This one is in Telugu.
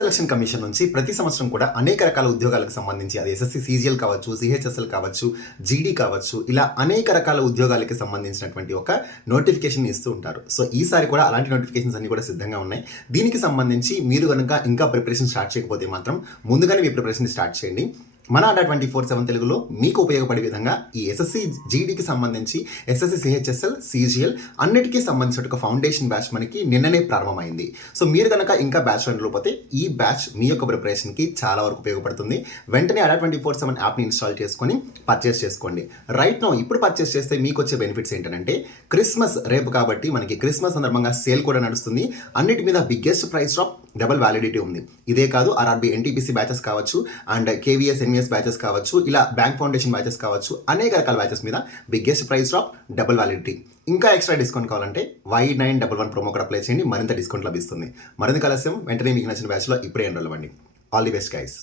సెలక్షన్ కమిషన్ నుంచి ప్రతి సంవత్సరం కూడా అనేక రకాల ఉద్యోగాలకు సంబంధించి అది ఎస్ఎస్సి సీజీఎల్ కావచ్చు, సిహెచ్ఎస్ఎల్ కావచ్చు, జీడీ కావచ్చు, ఇలా అనేక రకాల ఉద్యోగాలకి సంబంధించినటువంటి ఒక నోటిఫికేషన్ ఇస్తూ ఉంటారు. సో ఈసారి కూడా అలాంటి నోటిఫికేషన్స్ అన్ని కూడా సిద్ధంగా ఉన్నాయి. దీనికి సంబంధించి మీరు కనుక ఇంకా ప్రిపరేషన్ స్టార్ట్ చేయకపోతే మాత్రం ముందుగానే మీ ప్రిపరేషన్ స్టార్ట్ చేయండి. మన అడ్డా 24/7 తెలుగులో మీకు ఉపయోగపడే విధంగా ఈ ఎస్ఎస్సి జీడీకి సంబంధించి ఎస్ఎస్సి సిహెచ్ఎస్ఎల్ సీజీఎల్ అన్నిటికీ సంబంధించిన ఒక ఫౌండేషన్ బ్యాచ్ మనకి నిన్ననే ప్రారంభమైంది. సో మీరు కనుక ఇంకా బ్యాచ్ లేకపోతే ఈ బ్యాచ్ మీ యొక్క ప్రిపరేషన్కి చాలా వరకు ఉపయోగపడుతుంది. వెంటనే అడ్డా 24/7 యాప్ని ఇన్స్టాల్ చేసుకొని పర్చేస్ చేసుకోండి. రైట్ నో ఇప్పుడు పర్చేస్ చేస్తే మీకు వచ్చే బెనిఫిట్స్ ఏంటంటే క్రిస్మస్ రేపు కాబట్టి మనకి క్రిస్మస్ సందర్భంగా సేల్ కూడా నడుస్తుంది. అన్నిటి మీద biggest price drop, double validity ఉంది. ఇదే కాదు ఆర్ఆర్బీ ఎన్టీపీసీ బ్యాచెస్ కావచ్చు అండ్ కేవీఎస్ బ్యాచెస్ కావచ్చు, ఇలా బ్యాంక్ ఫౌండేషన్ బ్యాచెస్ కావచ్చు, అనేక రకాల బ్యాచెస్ మీద biggest price drop, double validity. ఇంకా ఎక్స్ట్రా డిస్కౌంట్ కావాలంటే Y911 ప్రోమో కోడ్ అప్లై చేయండి, మరింత డిస్కౌంట్ లభిస్తుంది. మరింత ఆలస్యం వెంటనే మీకు నచ్చిన బ్యాచ్లో ఇప్పుడే ఎన్రోల్ అవ్వండి. All the best guys.